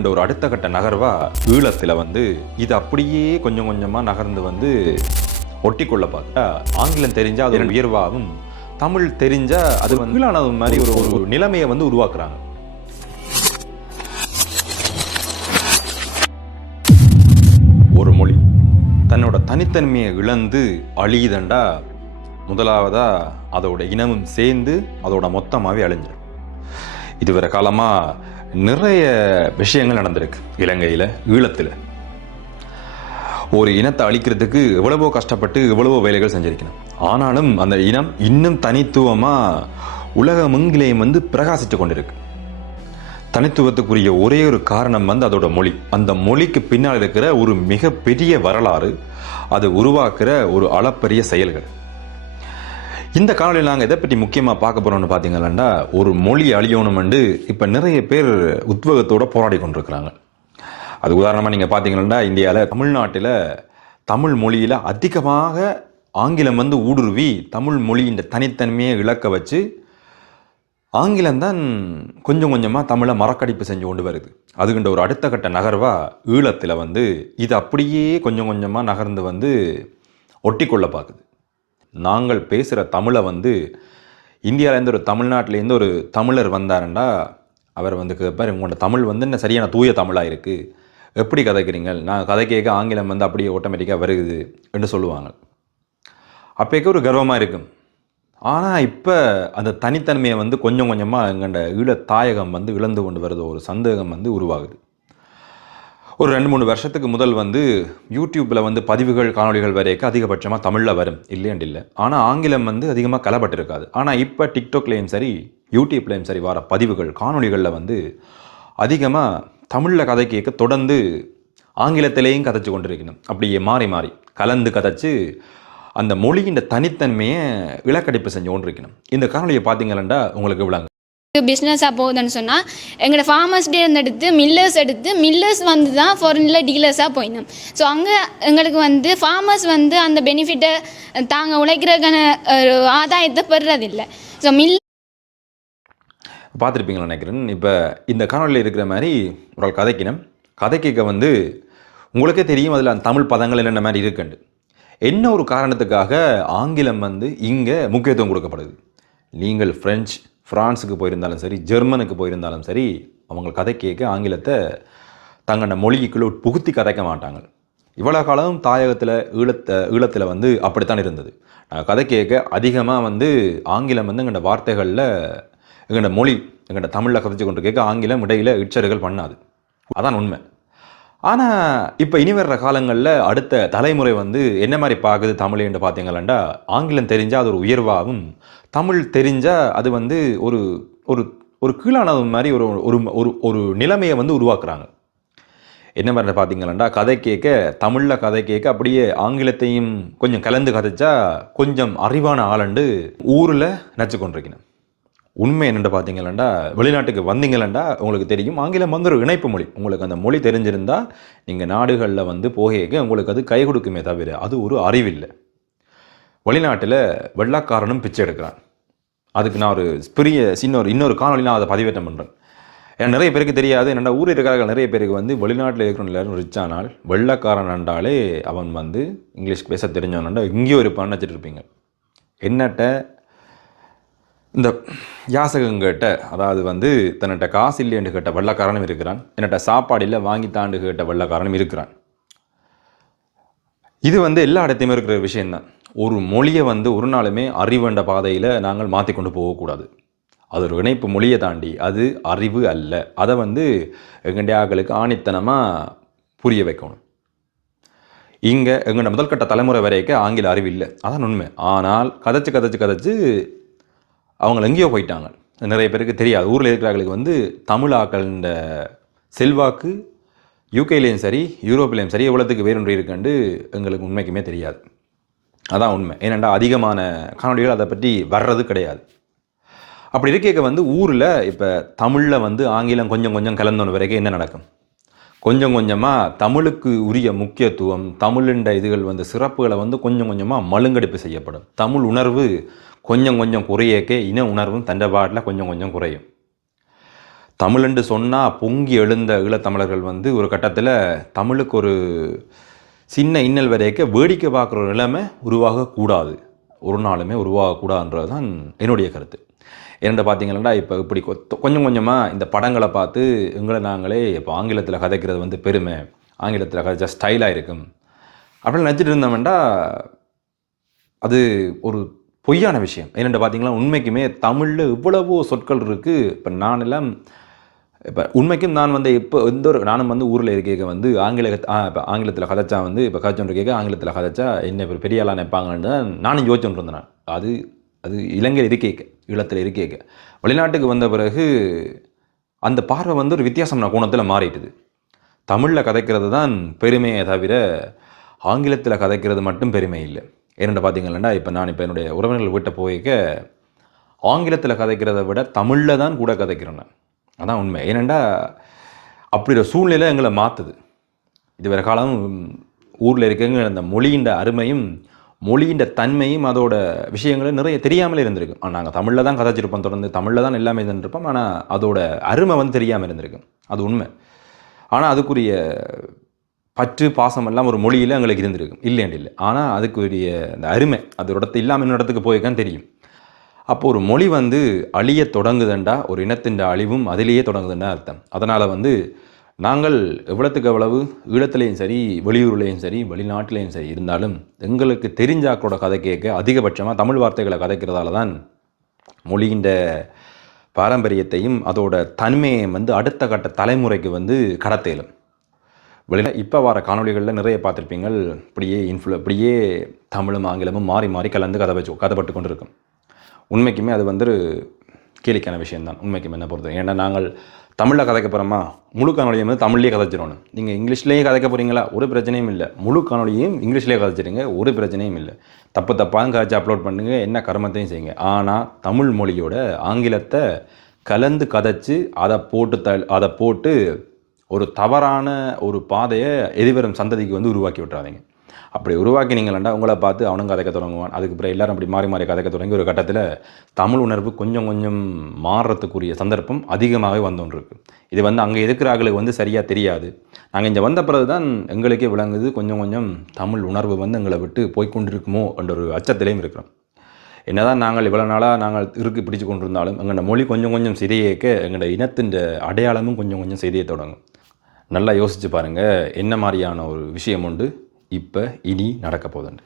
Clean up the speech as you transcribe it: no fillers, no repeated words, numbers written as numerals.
இந்த ஒரு அடுத்த கட்ட நகர்வா ஈழத்தில் இது அப்படியே கொஞ்சம் கொஞ்சமாக நகர்ந்து ஒட்டிக்கொள்ள பார்த்தா ஆங்கிலம் தெரிஞ்சா அது உயர்வாகும், தமிழ் தெரிஞ்சா அது கீழானது மாதிரி ஒரு நிலைமையை உருவாக்குறாங்க. ஒரு மொழி தன்னோட தனித்தன்மையை இழந்து அழியுதண்டா, முதலாவதா அதோட இனமும் சேர்ந்து அதோட மொத்தமாகவே அழிஞ்சிடும். இதுவரை காலமாக நிறைய விஷயங்கள் நடந்திருக்கு. இலங்கையில், ஈழத்தில் ஒரு இனத்தை அழிக்கிறதுக்கு எவ்வளவோ கஷ்டப்பட்டு எவ்வளவோ வேலைகள் செஞ்சிருக்கணும். ஆனாலும் அந்த இனம் இன்னும் தனித்துவமாக உலகமெங்கிலேயும் பிரகாசித்து கொண்டிருக்கு. தனித்துவத்துக்குரிய ஒரே ஒரு காரணம் அதோட மொழி. அந்த மொழிக்கு பின்னால் இருக்கிற ஒரு மிகப்பெரிய வரலாறு, அது உருவாக்குற ஒரு அளப்பரிய செயல்கள். இந்த காணொலியில் நாங்கள் எதை பற்றி முக்கியமாக பார்க்க போகிறோம்னு பார்த்தீங்கன்னா, ஒரு மொழி அழியணுமெண்டு இப்போ நிறைய பேர் உத்வேகத்தோடு போராடி கொண்டிருக்கிறாங்க. அது உதாரணமாக நீங்கள் பார்த்தீங்கன்னா, இந்தியாவில் தமிழ்நாட்டில் தமிழ் மொழியில் அதிகமாக ஆங்கிலம் ஊடுருவி தமிழ் மொழியின் தனித்தன்மையை இழக்க வச்சு ஆங்கிலம்தான் கொஞ்சம் கொஞ்சமாக தமிழை மறக்கடிப்பு செஞ்சு கொண்டு வருது. அதுகின்ற ஒரு அடுத்த கட்ட நகர்வாக ஈழத்தில் இது அப்படியே கொஞ்சம் கொஞ்சமாக நகர்ந்து ஒட்டிக்கொள்ள பார்க்குது. நாங்கள் பேசுகிற தமிழை இந்தியாவிலேருந்து ஒரு தமிழ்நாட்டிலேருந்து ஒரு தமிழர் வந்தாருண்டா அவர் கேட்பார், உங்களோட தமிழ் என்ன சரியான தூய தமிழாக இருக்குது, எப்படி கதைக்கிறீங்க, நான் கதை கேட்க ஆங்கிலம் அப்படியே ஆட்டோமேட்டிக்காக வருகுது என்று சொல்லுவாங்க. அப்போக்கு ஒரு கர்வமாக இருக்கும். ஆனால் இப்போ அந்த தனித்தன்மையை கொஞ்சம் கொஞ்சமாக எங்கள்ட ஈழத்தாயகம் இழந்து கொண்டு வருது. ஒரு சந்தேகம் உருவாகுது. ஒரு 2-3 வருஷத்துக்கு முதல் யூடியூப்பில் பதிவுகள் காணொலிகள் வரைக்கும் அதிகபட்சமாக தமிழில் வரும், இல்லையண்டு இல்லை. ஆனால் ஆங்கிலம் அதிகமாக கலப்பட்டிருக்காது. ஆனால் இப்போ டிக்டாக்லேயும் சரி யூடியூப்லேயும் சரி வர பதிவுகள் காணொலிகளில் அதிகமாக தமிழில் கதை கேட்க தொடர்ந்து ஆங்கிலத்திலேயும் கதைச்சு கொண்டிருக்கணும். அப்படியே மாறி மாறி கலந்து கதைச்சு அந்த மொழியின் தனித்தன்மையை இலக்கடிப்பு செஞ்சு கொண்டிருக்கணும். இந்த காணொலியை பார்த்தீங்கன்னா உங்களுக்கு விளங்கும். பிஸ்னஸாக போகுதுன்னு சொன்னால் எங்களோட ஃபார்மர்ஸ் டே எடுத்து மில்லர்ஸ் தான் ஃபாரினில் டீலர்ஸாக போயிடணும். ஸோ அங்கே எங்களுக்கு ஃபார்மர்ஸ் அந்த பெனிஃபிட்டை தாங்க உழைக்கிறதுக்கான ஆதாயத்தை பெறுறதில்லை. ஸோ பார்த்துருப்பீங்களா நினைக்கிறேன். இப்போ இந்த காணொலியில் இருக்கிற மாதிரி ஒரு கதைக்கினம் கதை கேட்க உங்களுக்கே தெரியும் அதில் அந்த தமிழ் பதங்கள் என்னென்ன மாதிரி இருக்குண்டு. என்ன ஒரு காரணத்துக்காக ஆங்கிலம் இங்கே முக்கியத்துவம் கொடுக்கப்படுது. நீங்கள் ஃப்ரான்ஸுக்கு போயிருந்தாலும் சரி, ஜெர்மனுக்கு போயிருந்தாலும் சரி, அவங்க கதை கேட்க ஆங்கிலத்தை தங்களோட மொழிக்குள்ளே புகுத்தி கதைக்க மாட்டாங்க. இவ்வளோ காலம் தாயகத்தில் ஈழத்தில் அப்படித்தான் இருந்தது. கதை கேட்க அதிகமாக ஆங்கிலம் எங்களோட வார்த்தைகளில் எங்களோட மொழி எங்களோட தமிழில் கதைச்சு கொண்டு கேட்க ஆங்கிலம் இடையில் இச்சர்கள் பண்ணாது. அதான் உண்மை. ஆனால் இப்போ இனி வர்ற காலங்களில் அடுத்த தலைமுறை என்ன மாதிரி பார்க்குது தமிழ் என்று பார்த்தீங்களாண்டா, ஆங்கிலம் தெரிஞ்சால் அது ஒரு உயர்வாகும், தமிழ் தெரிஞ்சால் அது ஒரு ஒரு ஒரு கீழானது மாதிரி ஒரு ஒரு ஒரு நிலைமையை உருவாக்குறாங்க. என்ன மாதிரி பார்த்தீங்களாண்டா, கதை கேட்க தமிழில் கதை கேட்க அப்படியே ஆங்கிலத்தையும் கொஞ்சம் கலந்து கதைச்சா கொஞ்சம் அறிவான ஆளண்டு ஊரில் நச்சு கொண்டிருக்கணும். உண்மை என்னென்று பார்த்தீங்களாண்டா, வெளிநாட்டுக்கு வந்தீங்களாண்டா உங்களுக்கு தெரியும், ஆங்கிலம் ஒரு இணைப்பு மொழி. உங்களுக்கு அந்த மொழி தெரிஞ்சிருந்தால் நீங்கள் நாடுகளில் போக உங்களுக்கு அது கை கொடுக்குமே தவிர அது ஒரு அறிவில்லை. வெளிநாட்டில் வெள்ளாக்காரனும் பிச்சை எடுக்கிறான். அதுக்கு நான் ஒரு பெரிய இன்னொரு காணொலி நான் அதை பதிவேற்றம் பண்ணுறேன். ஏன்னா நிறைய பேருக்கு தெரியாது. என்னென்னா ஊரில் இருக்கிறார்கள் நிறைய பேருக்கு வெளிநாட்டில் இருக்கிற எல்லாரும் ரிச்சானால் வெள்ளைக்காரன் என்றாலே அவன் இங்கிலீஷ் பேச தெரிஞ்சவனண்டா இங்கேயும் இருப்பான்னு வச்சுட்டு இருப்பீங்க. என்னட்ட இந்த யாசகங்கிட்ட, அதாவது தன்னிட்ட காசு இல்லைன்னு கேட்ட வெள்ளைக்காரனும் இருக்கிறான், என்னட்ட சாப்பாடு இல்லை வாங்கி தாண்டு கேட்ட வெள்ளைக்காரனும் இருக்கிறான். இது எல்லா இடத்தையுமே இருக்கிற விஷயந்தான். ஒரு மொழியை ஒரு நாளுமே அறிவுண்ட பாதையில் நாங்கள் மாற்றி கொண்டு போகக்கூடாது. அது ஒரு இணைப்பு மொழியை தாண்டி அது அறிவு அல்ல. அதை எங்களுடைய ஆணித்தனமாக புரிய வைக்கணும். இங்கே எங்களோட முதல் கட்ட தலைமுறை வரைக்கும் ஆங்கில அறிவு இல்லை, அதான் உண்மை. ஆனால் கதைச்சு அவங்க எங்கேயோ போயிட்டாங்க. நிறைய பேருக்கு தெரியாது. ஊரில் இருக்கிறவர்களுக்கு தமிழ் ஆக்கள்ன்ற செல்வாக்கு யூகேலேயும் சரி யூரோப்பிலையும் சரி எவ்வளோத்துக்கு வேறொன்று இருக்குன்னு எங்களுக்கு உண்மைக்குமே தெரியாது. அதான் உண்மை. ஏனெண்டா அதிகமான காணொலிகள் அதை பற்றி வர்றது கிடையாது. அப்படி இருக்க ஊரில் இப்போ தமிழில் ஆங்கிலம் கொஞ்சம் கொஞ்சம் கலந்தோன்னு வரைக்கும் என்ன நடக்கும்? கொஞ்சம் கொஞ்சமாக தமிழுக்கு உரிய முக்கியத்துவம், தமிழுண்ட இதுகள் சிறப்புகளை கொஞ்சம் கொஞ்சமாக மழுங்கடிப்பு செய்யப்படும். தமிழ் உணர்வு கொஞ்சம் கொஞ்சம் குறையக்க இன உணர்வும் தண்டபாட்டில் கொஞ்சம் கொஞ்சம் குறையும். தமிழ்ன்னு சொன்னால் பொங்கி எழுந்த ஈழத்தமிழர்கள் வந்து ஒரு கட்டத்தில் தமிழுக்கு ஒரு சின்ன இன்னல் வரைக்க வேடிக்கை பார்க்குற ஒரு நிலைமை உருவாகக்கூடாது, ஒரு நாளுமே உருவாகக்கூடாதுன்றது தான் என்னுடைய கருத்து. என்னென்னு பார்த்தீங்கன்னா, இப்போ இப்படி கொஞ்சம் கொஞ்சமாக இந்த படங்களை பார்த்து எங்களை நாங்களே இப்போ ஆங்கிலத்தில் கதைக்கிறது வந்து பெருமை, ஆங்கிலத்தில் கதைச்சா ஸ்டைலாக இருக்கும் அப்படின்னு நினச்சிட்டு இருந்தோம்னா அது ஒரு பொய்யான விஷயம். என்னென்னு பார்த்தீங்கன்னா, உண்மைக்குமே தமிழில் இவ்வளவோ சொற்கள் இருக்குது. இப்போ நானெல்லாம் இப்போ உண்மைக்கும் நான் வந்து இப்போ நானும் வந்து ஊரில் இருக்க வந்து இப்போ ஆங்கிலத்தில் கதைச்சா வந்து இப்போ கதைச்சோன்று கேட்க ஆங்கிலத்தில் கதைச்சா என்ன இப்போ பெரிய ஆளாக நினைப்பாங்கன்னு தான் நானும் யோசிச்சுட்டு இருந்தேன். அது அது இலங்கையில் இருக்கேக்க, ஈழத்தில் இருக்கேக்க, வெளிநாட்டுக்கு வந்த பிறகு அந்த பார்வை வந்து ஒரு வித்தியாசமான கோணத்தில் மாறிட்டுது. தமிழில் கதைக்கிறது தான் பெருமையை தவிர ஆங்கிலத்தில் கதைக்கிறது மட்டும் பெருமை இல்லை. ஏன்னு பார்த்தீங்கன்னா, இப்போ நான் இப்போ என்னுடைய உறவினர்கள் வீட்டை போய்க்க ஆங்கிலத்தில் கதைக்கிறத விட தமிழில் தான் கூட கதைக்கிறேன் நான். அதான் உண்மை. ஏனெண்டா அப்படி ஒரு சூழ்நிலை எங்களை மாற்றுது. இதுவரை காலம் ஊரில் இருக்கவங்க அந்த மொழியின் அருமையும் மொழியின் தன்மையும் அதோட விஷயங்களும் நிறைய தெரியாமலே இருந்திருக்கு. ஆனால் நாங்கள் தமிழில் தான் கதைச்சிருப்போம், தொடர்ந்து தமிழில் தான் எல்லாமே இருந்திருப்போம். ஆனால் அதோட அருமை வந்து தெரியாமல் இருந்திருக்கு. அது உண்மை. ஆனால் அதுக்குரிய பற்று பாசம் எல்லாம் ஒரு மொழியில் எங்களுக்கு இருந்திருக்கு, இல்லைன்னு இல்லை. ஆனால் அதுக்குரிய அந்த அருமை அது ஒரு இடத்து இல்லாமல் இன்னொரு இடத்துக்கு போய்க்கான்னு தெரியும். அப்போது ஒரு மொழி வந்து அழிய தொடங்குதுண்டா ஒரு இனத்தின் அழிவும் அதிலேயே தொடங்குதுண்டா அர்த்தம். அதனால் வந்து நாங்கள் எவ்வளோத்துக்கு எவ்வளவு ஈழத்துலேயும் சரி, வெளியூர்லேயும் சரி, வெளிநாட்டிலையும் சரி இருந்தாலும் எங்களுக்கு தெரிஞ்சாக்களோட கதை கேட்க அதிகபட்சமாக தமிழ் வார்த்தைகளை கதைக்கிறதால தான் மொழியின் பாரம்பரியத்தையும் அதோட தன்மையை வந்து அடுத்த கட்ட தலைமுறைக்கு வந்து கடத்தேலும். இப்போ வர காணொலிகளில் நிறைய பார்த்துருப்பீங்கள், இப்படியே தமிழும் ஆங்கிலமும் மாறி மாறி கலந்து கதைப்பட்டு கொண்டு இருக்கும். உண்மைக்குமே அது வந்து கேலிக்கான விஷயம்தான் உண்மைக்குமே என்ன பொறுத்து. ஏன்னா நாங்கள் தமிழில் கதைக்க போகிறோமா, முழு காணொலியும் வந்து தமிழ்லேயே கதைச்சிடணும். நீங்கள் இங்கிலீஷ்லேயே கதைக்க போகிறீங்களா, ஒரு பிரச்சனையும் இல்லை. முழு காணொலியும் இங்கிலீஷ்லேயே கதைச்சிடுங்க, ஒரு பிரச்சனையும் இல்லை. தப்பாக கதைச்சி அப்லோட் பண்ணுங்க, என்ன கர்மத்தையும் செய்யுங்க. ஆனால் தமிழ் மொழியோட ஆங்கிலத்தை கலந்து கதைச்சி அதை போட்டு ஒரு தவறான ஒரு பாதையை எதிர்வரும் சந்ததிக்கு வந்து உருவாக்கி விட்டுறாதீங்க. அப்படி உருவாக்கினீங்களா உங்களை பார்த்து அவனும் கதைக்க தொடங்குவான். அதுக்கு பிறகு எல்லாரும் அப்படி மாறி மாறி கதைக்க தொடங்கி ஒரு கட்டத்தில் தமிழ் உணர்வு கொஞ்சம் கொஞ்சம் மாறுறதுக்குரிய சந்தர்ப்பம் அதிகமாகவே வந்துருக்கு. இது வந்து அங்கே இருக்கிறார்களுக்கு வந்து சரியாக தெரியாது. நாங்கள் இங்கே வந்த பிறகு தான் எங்களுக்கே விளங்குது கொஞ்சம் கொஞ்சம் தமிழ் உணர்வு வந்து எங்களை விட்டு போய்கொண்டிருக்குமோ என்ற ஒரு அச்சத்திலையும் இருக்கிறோம். என்னதான் நாங்கள் இவ்வளோ நாளாக நாங்கள் பிடிச்சு கொண்டிருந்தாலும் எங்களோட மொழி கொஞ்சம் கொஞ்சம் சிதையேக்க எங்களோட இனத்தின் அடையாளமும் கொஞ்சம் கொஞ்சம் சிதைய தொடங்கும். நல்லா யோசித்து பாருங்கள் என்ன மாதிரியான ஒரு விஷயம் உண்டு இப்போ இனி நடக்க போகுதுண்டு.